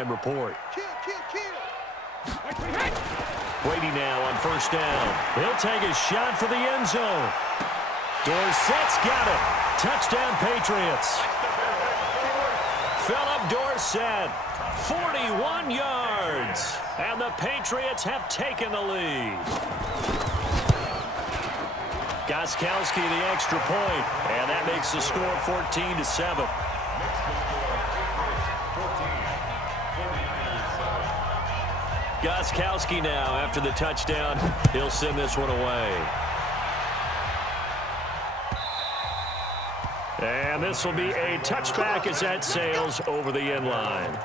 report. Brady now on first down. He'll take a shot for the end zone. Dorsett's got it. Touchdown, Patriots. Philip Dorsett, 41 yards. And the Patriots have taken the lead. Gostkowski the extra point, and that makes the score 14-7. Gostkowski now after the touchdown. He'll send this one away. And this will be a touchback as that sails over the end line.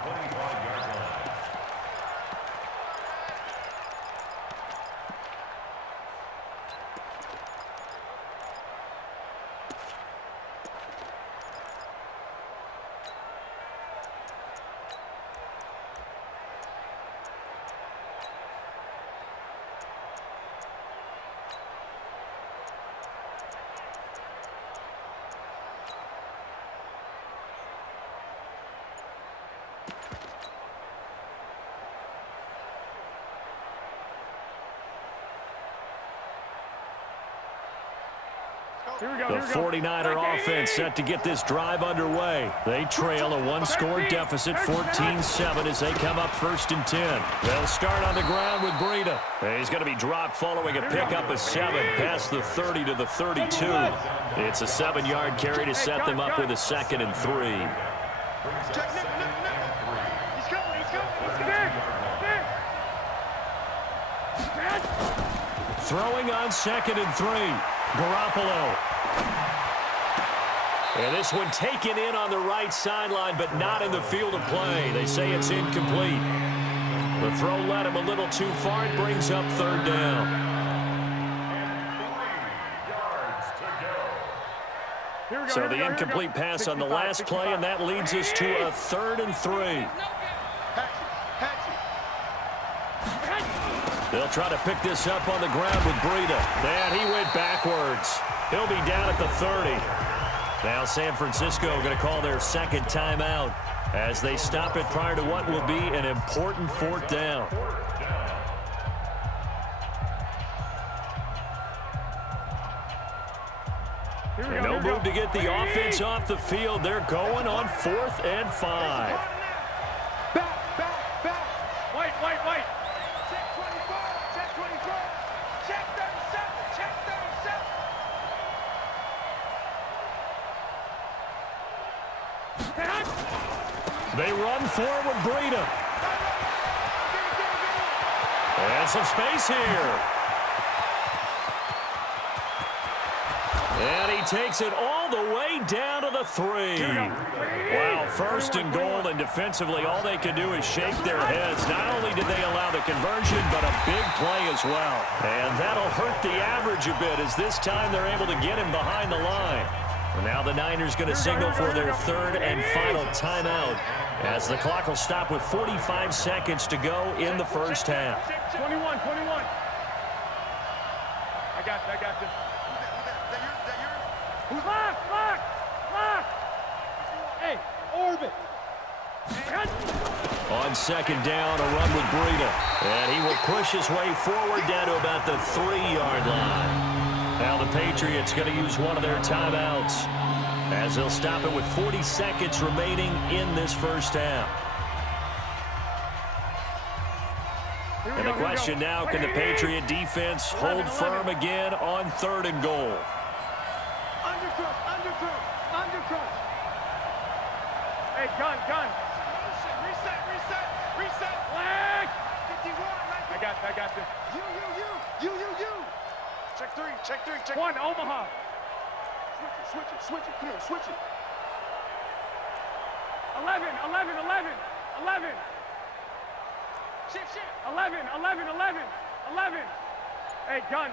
The 49er offense set to get this drive underway. They trail a one-score deficit, 14-7, as they come up 1st and 10. They'll start on the ground with Breida. He's going to be dropped following a pickup of 7 past the 30 to the 32. It's a 7-yard carry to set them up with a 2nd and 3. Throwing on 2nd and 3. Garoppolo. And this one taken in on the right sideline, but not in the field of play. They say it's incomplete. The throw led him a little too far. It brings up 3rd down. So the incomplete pass on the last play, and that leads us to a 3rd and 3. They'll try to pick this up on the ground with Breida. And he went backwards. He'll be down at the 30. Now San Francisco going to call their 2nd timeout as they stop it prior to what will be an important 4th down. No move to get the offense off the field. They're going on 4th and 5. White. They run forward, Breida. And some space here. And he takes it all the way down to the 3. Wow, 1st and goal, and defensively all they can do is shake their heads. Not only did they allow the conversion, but a big play as well. And that'll hurt the average a bit, as this time they're able to get him behind the line. And now the Niners going to signal for their 3rd and final timeout, as the clock will stop with 45 seconds to go in the 1st half. 21. I got this. Who's lock? Hey, orbit. On 2nd down, a run with Breida. And he will push his way forward down to about the 3-yard line. Now the Patriots going to use one of their timeouts, as they'll stop it with 40 seconds remaining in this 1st half. And the question now, can the Patriot defense hold firm again on 3rd and goal? Undercross. Hey, gun. Reset. Flag. 51. I got this. You. Check three. 1, Omaha. Switch it. Come on, switch it. 11. Shift. 11. Hey, gun.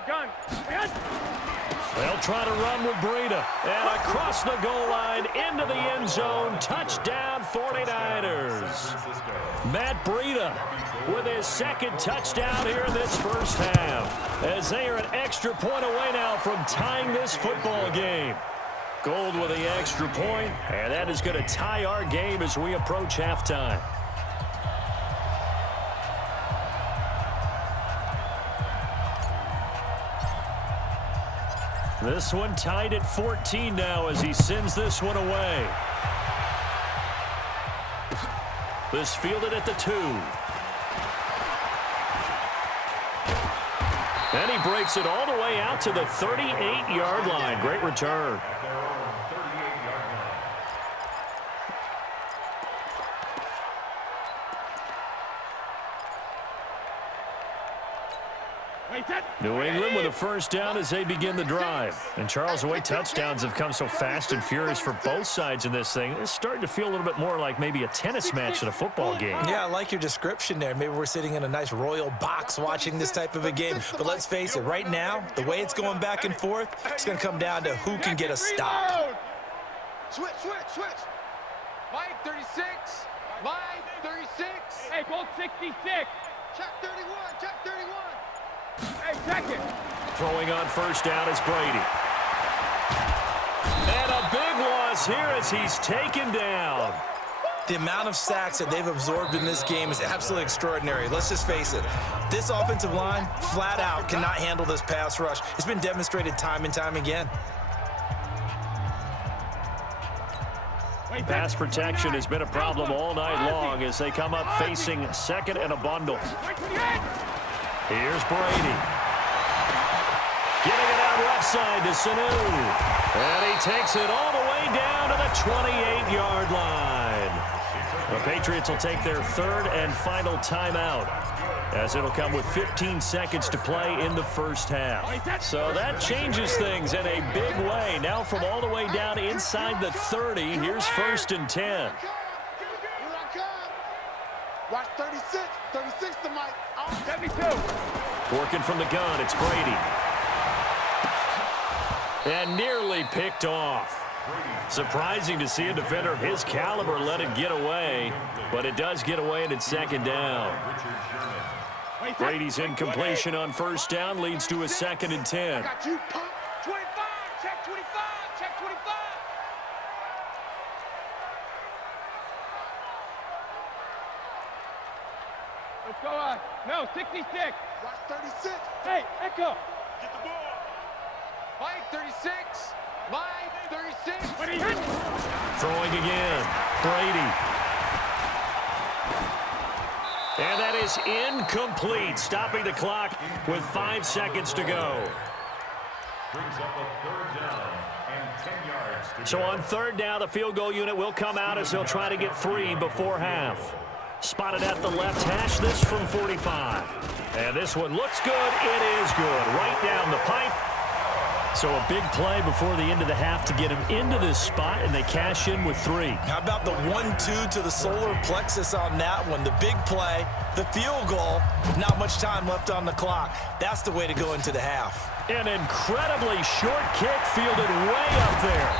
They'll try to run with Breida. And across the goal line, into the end zone. Touchdown, 49ers. Matt Breida with his 2nd touchdown here in this 1st half, as they are an extra point away now from tying this football game. Gold with the extra point, and that is going to tie our game as we approach halftime. This one tied at 14 now as he sends this one away. This fielded at the 2. And he breaks it all the way out to the 38-yard line. Great return. New England with a first down as they begin the drive. And Charles, the way touchdowns have come so fast and furious for both sides in this thing, it's starting to feel a little bit more like maybe a tennis match than a football game. Yeah, I like your description there. Maybe we're sitting in a nice royal box watching this type of a game. But let's face it, right now, the way it's going back and forth, it's going to come down to who can get a stop. Switch. Mike, 36. Mike, 36. Hey, Bolt 66. Check 31. Hey, check it. Throwing on first down is Brady. And a big loss here as he's taken down. The amount of sacks that they've absorbed in this game is absolutely extraordinary. Let's just face it. This offensive line, flat out, cannot handle this pass rush. It's been demonstrated time and time again. Pass protection has been a problem all night long as they come up facing second and a bundle. Here's Brady. Getting it out left side to Sanu. And he takes it all the way down to the 28-yard line. The Patriots will take their third and final timeout, as it'll come with 15 seconds to play in the first half. So that changes things in a big way. Now from all the way down inside the 30, here's 1st and 10. Watch 36. 36 to Mike. 72. Working from the gun, it's Brady. And nearly picked off. Surprising to see a defender of his caliber let it get away, but it does get away and it's second down. Brady's incompletion on first down leads to a 2nd and 10. Got you, pump. 25. Check 25. Check 25. Let's go on. No, 66. Watch 36. Hey, Echo. Get the ball. Mike, 36. Mike, 36. What are you hitting? Throwing again. Brady. And that is incomplete, stopping the clock with 5 seconds to go. Brings up a 3rd down and 10 yards to So go. on 3rd down, the field goal unit will come out as they'll try to get 3 before half. Spotted at the left hash, this from 45. And this one looks good. It is good. Right down the pipe. So a big play before the end of the half to get him into this spot, and they cash in with 3. How about the 1-2 to the solar plexus on that one? The big play, the field goal, not much time left on the clock. That's the way to go into the half. An incredibly short kick fielded way up there.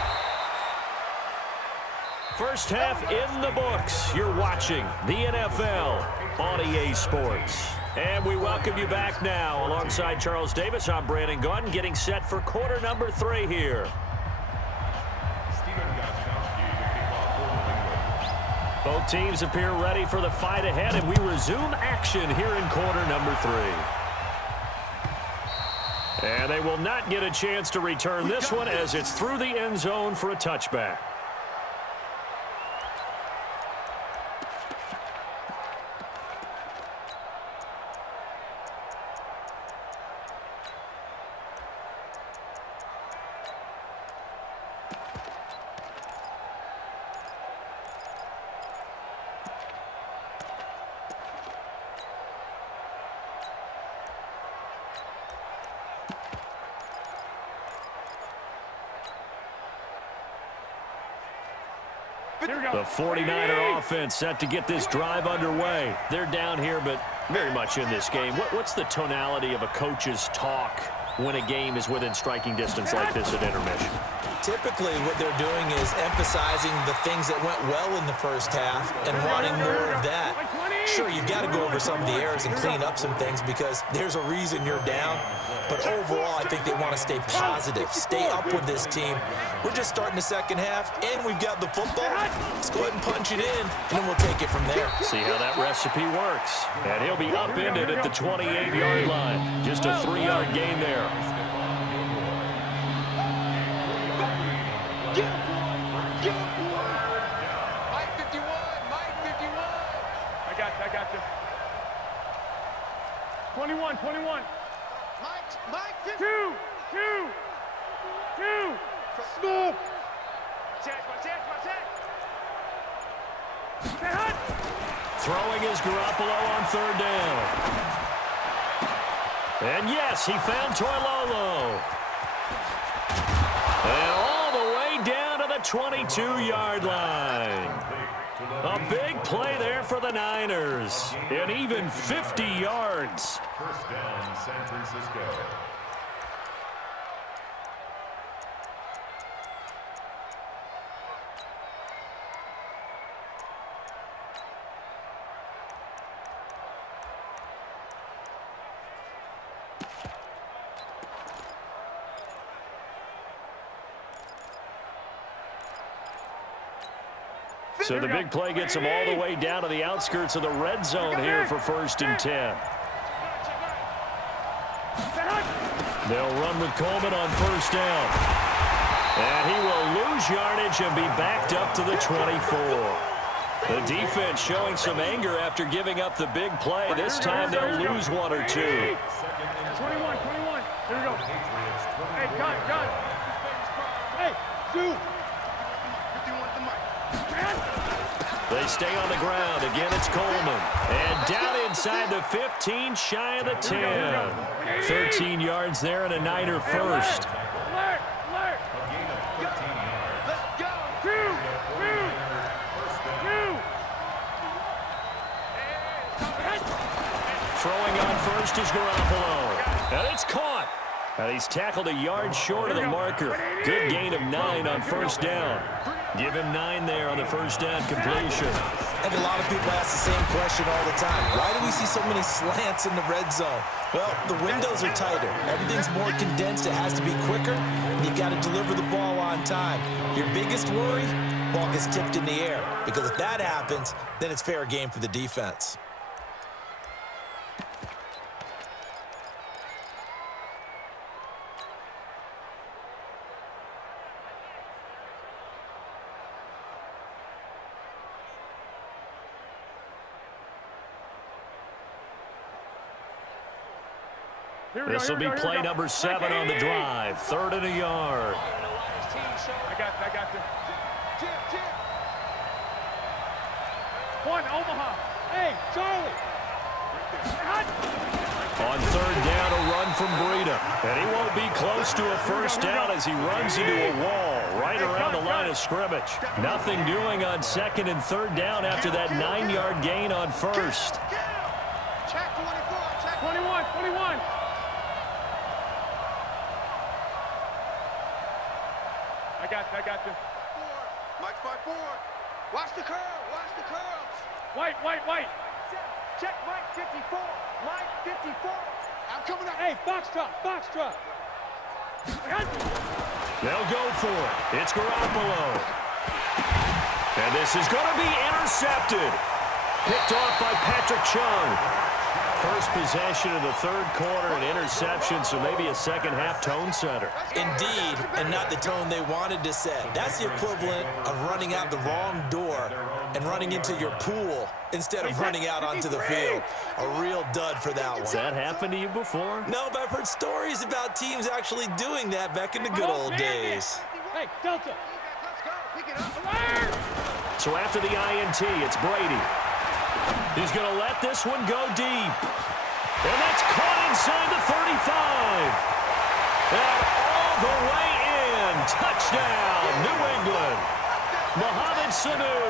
First half in the books. You're watching the NFL on EA Sports. And we welcome you back now. Alongside Charles Davis, I'm Brandon Gaudin, getting set for quarter number 3 here. Both teams appear ready for the fight ahead, and we resume action here in quarter number 3. And they will not get a chance to return this one as it's through the end zone for a touchback. The 49er offense set to get this drive underway. They're down here, but very much in this game. What's the tonality of a coach's talk when a game is within striking distance like this at intermission? Typically, what they're doing is emphasizing the things that went well in the first half and wanting more of that. Sure, you've got to go over some of the errors and clean up some things because there's a reason you're down. But overall, I think they want to stay positive, stay up with this team. We're just starting the second half, and we've got the football. Let's go ahead and punch it in, and then we'll take it from there. See how that recipe works. And he'll be upended at the 28-yard line. Just a 3-yard gain there. got you. 21, 21. Mike, 2. Snoop. Throwing is Garoppolo on third down. And yes, he found Toilolo. And all the way down to the 22-yard line. A big play there for the Niners. And even 50 yards. First down, San Francisco. So the big play gets them all the way down to the outskirts of the red zone here for 1st and 10. They'll run with Coleman on 1st down. And he will lose yardage and be backed up to the 24. The defense showing some anger after giving up the big play. This time they'll lose 1 or 2. 21. Here we go. Hey, gun. Hey, shoot. They stay on the ground. Again, it's Coleman. And down inside the 15, shy of the 10. 13 yards there and a Niner first. Alert. Let's go. Two. Throwing on first is Garoppolo. And it's caught. And he's tackled a yard short of the marker. Good gain of 9 on 1st down. Give him 9 there on the 1st down completion. And a lot of people ask the same question all the time. Why do we see so many slants in the red zone? Well, the windows are tighter. Everything's more condensed. It has to be quicker. And you've got to deliver the ball on time. Your biggest worry? Ball gets tipped in the air. Because if that happens, then it's fair game for the defense. This will be play number 7 on the drive. 3rd and a yard. I got you. One, Omaha. Hey, Charlie. On 3rd down, a run from Breida. And he won't be close to a 1st down as he runs into a wall right around the line of scrimmage. Nothing doing on 2nd and 3rd down after that 9-yard gain on 1st. Check 24. 21. I got you. Mike's by 4. Watch the curls. White. Check Mike 54. Mike 54. I'm coming up. Hey, box truck. They'll go for it. It's Garoppolo. And this is going to be intercepted. Picked off by Patrick Chung. First possession of the 3rd quarter, an interception, so maybe a second-half tone setter. Indeed, and not the tone they wanted to set. That's the equivalent of running out the wrong door and running into your pool instead of running out onto the field. A real dud for that one. Has that happened to you before? No, but I've heard stories about teams actually doing that back in the good old days. Hey, Delta. Let's go. Pick it up. So after the INT, it's Brady. He's going to let this one go deep. And that's caught inside the 35. And all the way in. Touchdown, New England. Mohamed Sanu,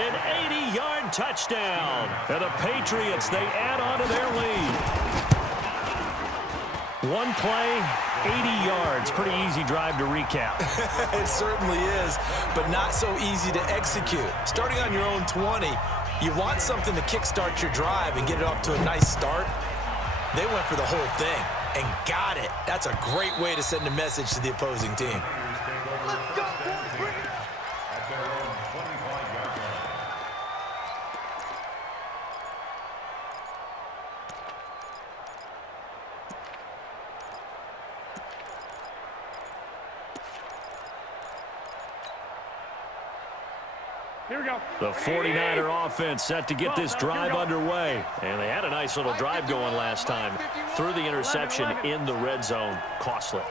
an 80-yard touchdown. And the Patriots, they add on to their lead. One play, 80 yards. Pretty easy drive to recap. It certainly is, but not so easy to execute. Starting on your own 20, you want something to kickstart your drive and get it off to a nice start. They went for the whole thing and got it. That's a great way to send a message to the opposing team. Let's go, boys. Bring it. At their own 25-yard line. Here we go. The 49er offense set to get this drive underway. And they had a nice little drive going last time. Threw the interception in the red zone. Costly.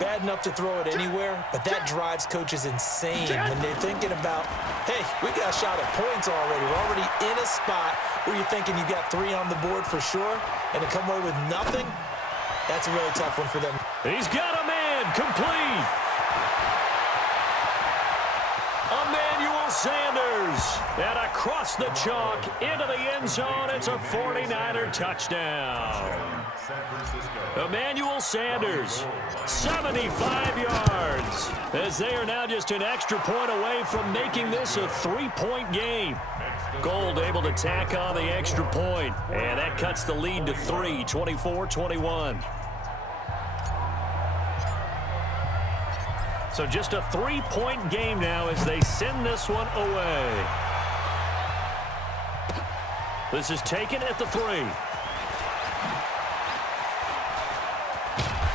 Bad enough to throw it anywhere, but that drives coaches insane when they're thinking about, hey, we got a shot at points already. We're already in a spot where you're thinking you got 3 on the board for sure, and to come away with nothing, that's a really tough one for them. He's got a man complete. Emmanuel Sanders. And across the chalk into the end zone. It's a 49er touchdown. Emmanuel Sanders, 75 yards. As they are now just an extra point away from making this a 3-point game. Gold able to tack on the extra point. And that cuts the lead to 3, 24-21. So just a 3-point game now as they send this one away. This is taken at the 3.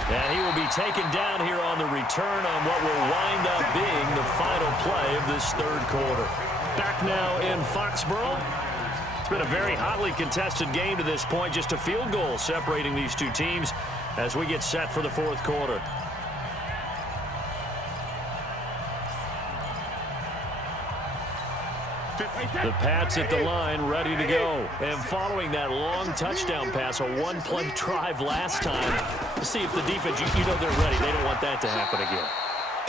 And he will be taken down here on the return on what will wind up being the final play of this third quarter. Back now in Foxborough. It's been a very hotly contested game to this point. Just a field goal separating these two teams as we get set for the fourth quarter. The Pats at the line, ready to go. And following that long touchdown pass, a one-play drive last time, to see if the defense, you know they're ready. They don't want that to happen again.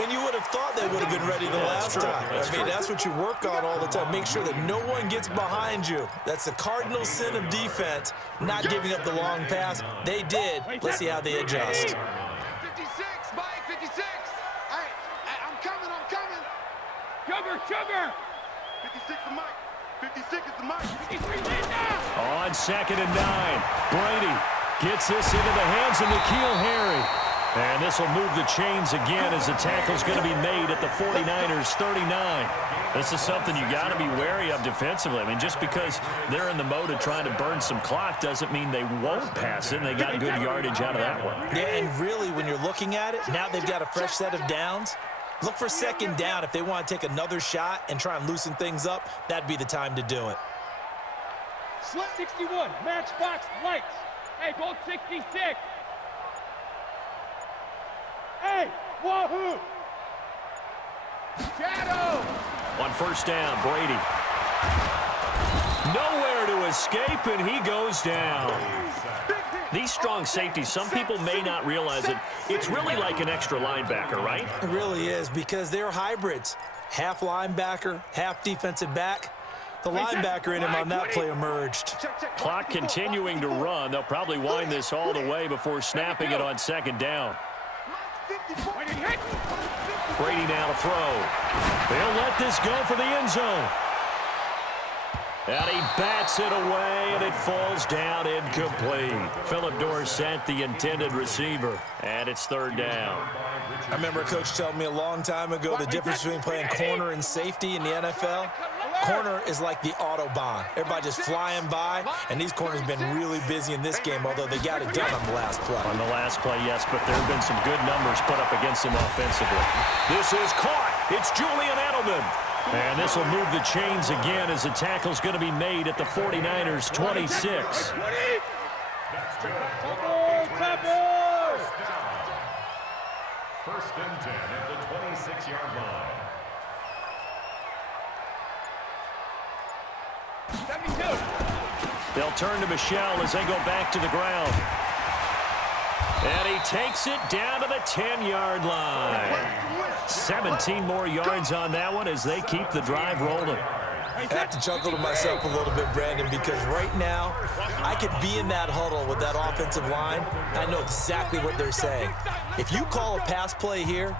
And you would have thought they would have been ready the last time. That's what you work on all the time. Make sure that no one gets behind you. That's the cardinal sin of defense, not giving up the long pass. They did. Let's see how they adjust. 56, Mike, 56. Hey, I'm coming. Cover. 56 is Mike. 56 is the Mike. 53 now. On 2nd and 9, Brady gets this into the hands of N'Keal Harry. And this will move the chains again as the tackle's going to be made at the 49ers 39. This is something you got to be wary of defensively. I mean, just because they're in the mode of trying to burn some clock doesn't mean they won't pass it, and they got good yardage out of that one. Yeah, and really, when you're looking at it, now they've got a fresh set of downs. Look for 2nd down. If they want to take another shot and try and loosen things up, that'd be the time to do it. 61, matchbox lights. Hey, both 66. Hey, wahoo! Shadow! On 1st down, Brady. Nowhere to escape, and he goes down. These strong safeties, some people may not realize it. It's really like an extra linebacker, right? It really is, because they're hybrids. Half linebacker, half defensive back. The linebacker in him on that play emerged. Clock continuing to run. They'll probably wind this all the way before snapping it on 2nd down. Brady now to throw. They'll let this go for the end zone. And he bats it away, and it falls down incomplete. Philip Dorsett, the intended receiver, and it's 3rd down. I remember a coach telling me a long time ago the difference between playing corner and safety in the NFL. Corner is like the Autobahn. Everybody just flying by, and these corners have been really busy in this game, although they got it done on the last play. On the last play, yes, but there have been some good numbers put up against him offensively. This is caught. It's Julian Edelman. And this will move the chains again as the tackle's going to be made at the 49ers 26. First and 10 at the 26-yard line. 72. They'll turn to Michelle as they go back to the ground. And he takes it down to the 10-yard line. 17 more yards on that one as they keep the drive rolling. I have to chuckle to myself a little bit, Brandon, because right now I could be in that huddle with that offensive line. I know exactly what they're saying. If you call a pass play here,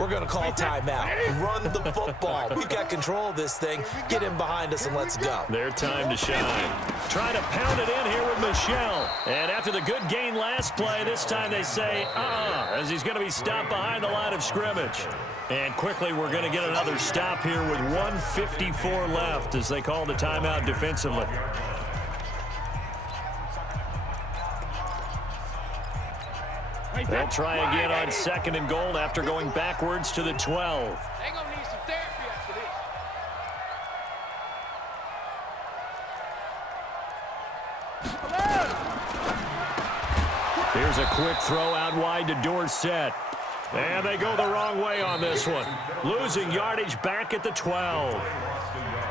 we're going to call a timeout. Run the football. We've got control of this thing. Get in behind us and let's go. Their time to shine. Try to pound it in here with Michelle. And after the good gain last play, this time they say, as he's going to be stopped behind the line of scrimmage. And quickly, we're going to get another stop here with 1:54 left as they call the timeout defensively. They'll try again on 2nd and goal after going backwards to the 12. They're going to need some therapy after this. Here's a quick throw out wide to Dorsett. And they go the wrong way on this one. Losing yardage back at the 12.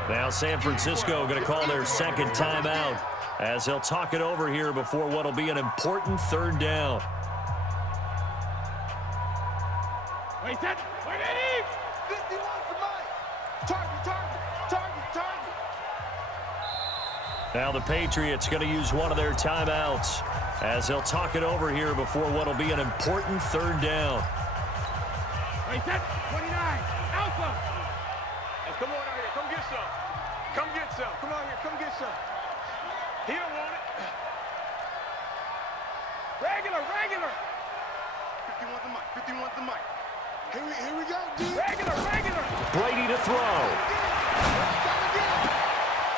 Now San Francisco going to call their second timeout as they'll talk it over here before what will be an important third down. Wait, set. Wait, Eddie. 51 to Mike. Target. Now the Patriots going to use one of their timeouts as they'll talk it over here before what will be an important third down. Wait, set. 29. Alpha. Hey, come on out here. Come get some. Come get some. Come on here. Come get some. He don't want it. Regular. 51 to Mike. 51 to Mike. Here we go, dude. Regular. Brady to throw.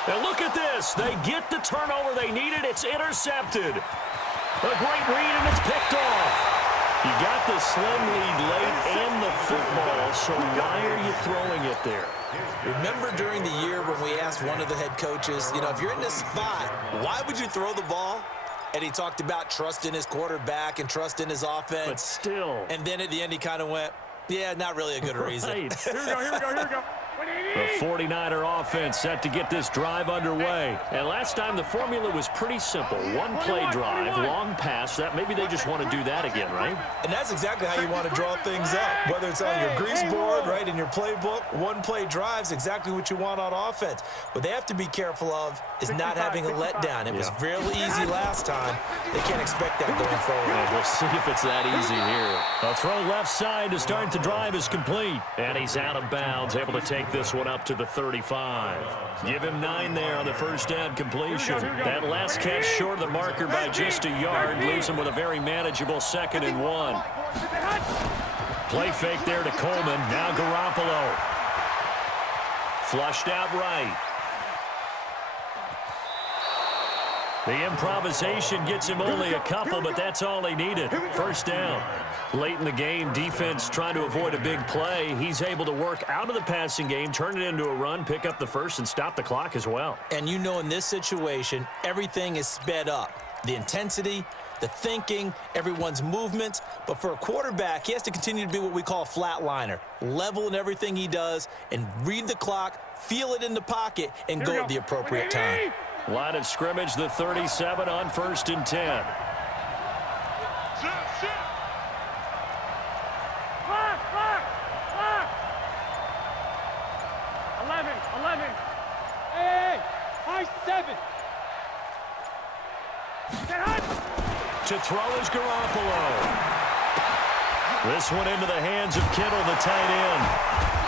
And look at this. They get the turnover they needed. It's intercepted. A great read, and it's picked off. You got the slim lead late and the football, so why are you throwing it there? Remember during the year when we asked one of the head coaches, if you're in this spot, why would you throw the ball? And he talked about trust in his quarterback and trust in his offense. But still. And then at the end, he kind of went, yeah, not really a good reason. Right. Here we go. The 49er offense set to get this drive underway. And last time the formula was pretty simple. One play drive, long pass. That maybe they just want to do that again, right? And that's exactly how you want to draw things up. Whether it's on your grease board, right, in your playbook, one play drives exactly what you want on offense. What they have to be careful of is not having a letdown. It was really easy last time. They can't expect that going forward. Yeah, we'll see if it's that easy here. A throw left side to start the drive is complete. And he's out of bounds, able to take this one up to the 35. Give him 9 there on the first down completion. That last catch short of the marker by just a yard leaves him with a very manageable 2nd and 1. Play fake there to Coleman. Now Garoppolo. Flushed out right. The improvisation gets him only a couple, but that's all he needed. First down. Late in the game, defense trying to avoid a big play. He's able to work out of the passing game, turn it into a run, pick up the first, and stop the clock as well. And in this situation, everything is sped up. The intensity, the thinking, everyone's movement. But for a quarterback, he has to continue to be what we call a flatliner. Level in everything he does and read the clock, feel it in the pocket, and go at the appropriate time. Line of scrimmage, the 37 on 1st and 10. Clock. 11. Hey, high 7. To throw is Garoppolo. This one into the hands of Kittle, the tight end.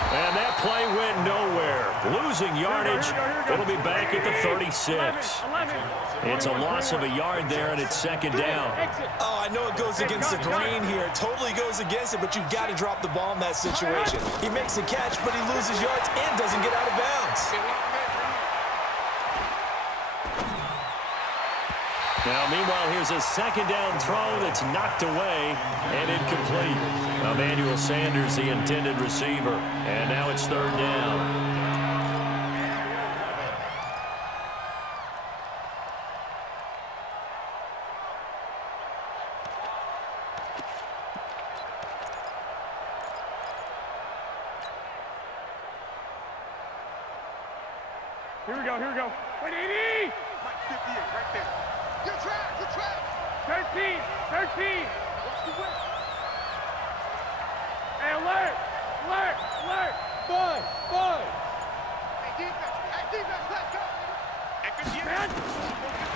And that play went nowhere. Losing yardage. It'll be back at the 36. It's a loss of a yard there, and it's 2nd down. Oh, I know it goes against the grain here. It totally goes against it, but you've got to drop the ball in that situation. He makes a catch, but he loses yards and doesn't get out of bounds. Now, meanwhile, here's a 2nd down throw that's knocked away and incomplete. Emmanuel Sanders, the intended receiver. And now it's 3rd down. Here we go. Wait, 80. Mike 58, right there. Good trap. 13. Watch the whip. Hey, alert. 5. Hey, defense, let's go.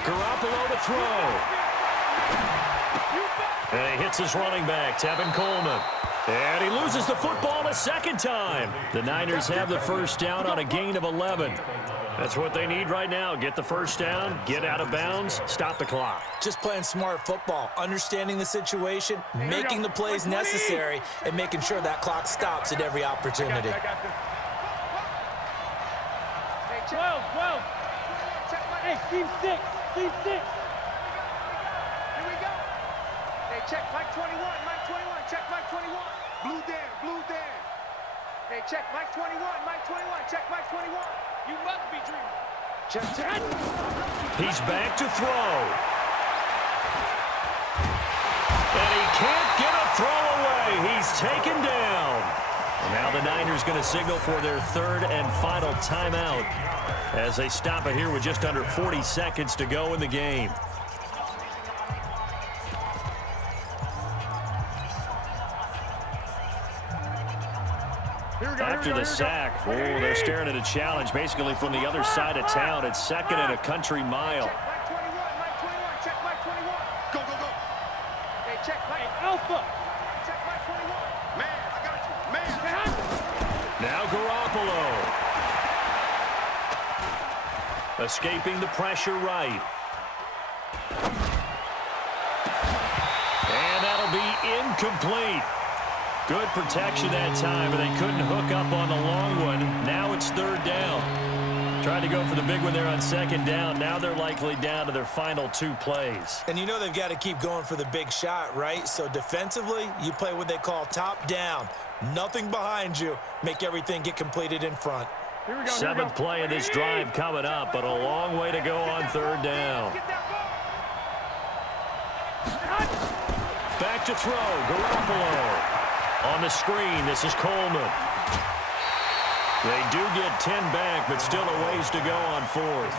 Garoppolo to throw. And he hits his running back, Tevin Coleman. And he loses the football a 2nd time. The Niners have the first down on a gain of 11. That's what they need right now. Get the first down, get out of bounds, stop the clock. Just playing smart football, understanding the situation, making the plays necessary, and making sure that clock stops at every opportunity. Hey, 12. Hey, team 6. Here we go. Hey, check Mike 21. Check Mike 21. Blue Dan. Hey, check Mike 21. Check Mike 21. You must be dreaming. Check. He's back to throw. And he can't get a throw away. He's taken down. And now the Niners going to signal for their third and final timeout as they stop it here with just under 40 seconds to go in the game. After the sack, they're staring at a challenge basically from the other side of town. It's second and a country mile. Check Mike 21. Go, go, go. Hey, check Mike Alpha. Check Mike 21. Man, I got you. Man. Now Garoppolo. Escaping the pressure right. And that'll be incomplete. Good protection that time, but they couldn't hook up on the long one. Now it's third down. Tried to go for the big one there on second down. Now they're likely down to their final 2 plays. And you know they've got to keep going for the big shot, right? So defensively, you play what they call top down. Nothing behind you. Make everything get completed in front. Here we go, 7th play of this drive coming up, but a long way to go on third down. Back to throw. Garoppolo. On the screen, this is Coleman. They do get 10 back, but still a ways to go on 4th.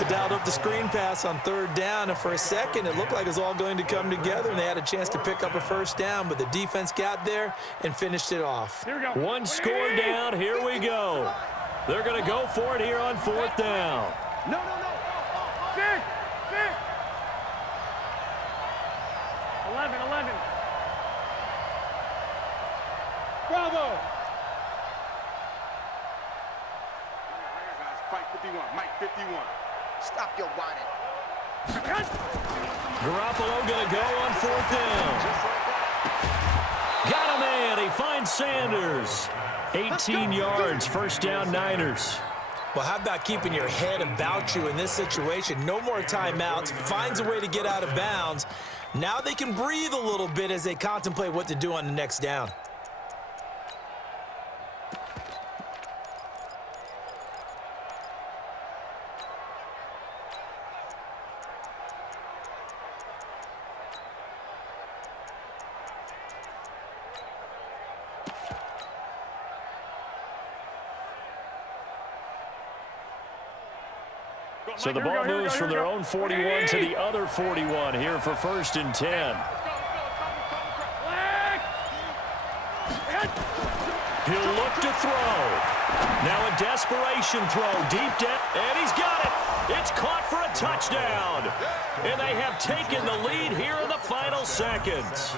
They dialed up the screen pass on third down, and for a second, it looked like it was all going to come together, and they had a chance to pick up a first down, but the defense got there and finished it off. Here we go. 1 score down. Here we go. They're going to go for it here on 4th down. No. Six. 11. Bravo. Fight 51. Mike 51. Stop your whining. Garoppolo going to go on 4th down. Got a man. He finds Sanders. 18 yards. First down, Niners. Well, how about keeping your head about you in this situation? No more timeouts. Finds a way to get out of bounds. Now they can breathe a little bit as they contemplate what to do on the next down. So the ball moves from their own 41 to the other 41 here for 1st and 10. He'll look to throw. Now a desperation throw deep down, and he's got it. It's caught for a touchdown. And they have taken the lead here in the final seconds.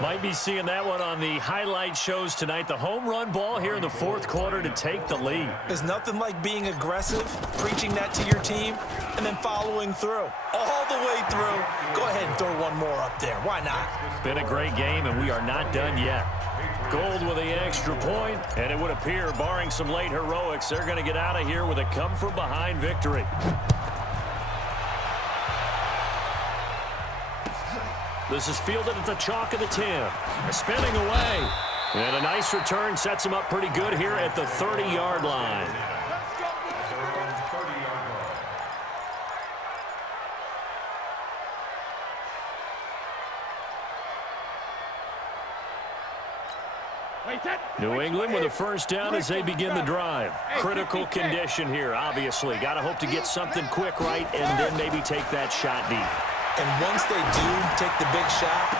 Might be seeing that one on the highlight shows tonight. The home run ball here in the 4th quarter to take the lead. There's nothing like being aggressive, preaching that to your team, and then following through. All the way through. Go ahead and throw one more up there. Why not? Been a great game, and we are not done yet. Gold with the extra point, and it would appear, barring some late heroics, they're going to get out of here with a come-from-behind victory. This is fielded at the chalk of the 10. Spinning away. And a nice return sets him up pretty good here at the 30-yard line. New England with a first down as they begin the drive. Critical condition here, obviously. Got to hope to get something quick right and then maybe take that shot deep. And once they do take the big shot,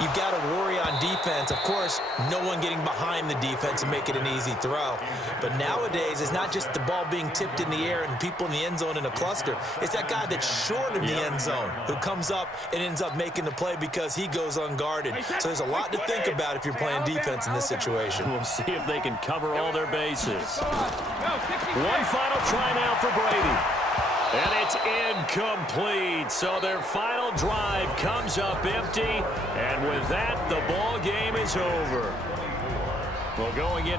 you've got to worry on defense. Of course, no one getting behind the defense and make it an easy throw. But nowadays, it's not just the ball being tipped in the air and people in the end zone in a cluster. It's that guy that's short of the end zone who comes up and ends up making the play because he goes unguarded. So there's a lot to think about if you're playing defense in this situation. We'll see if they can cover all their bases. One final try now for Brady. And it's incomplete. So their final drive comes up empty. And with that, the ball game is over. Well, going in.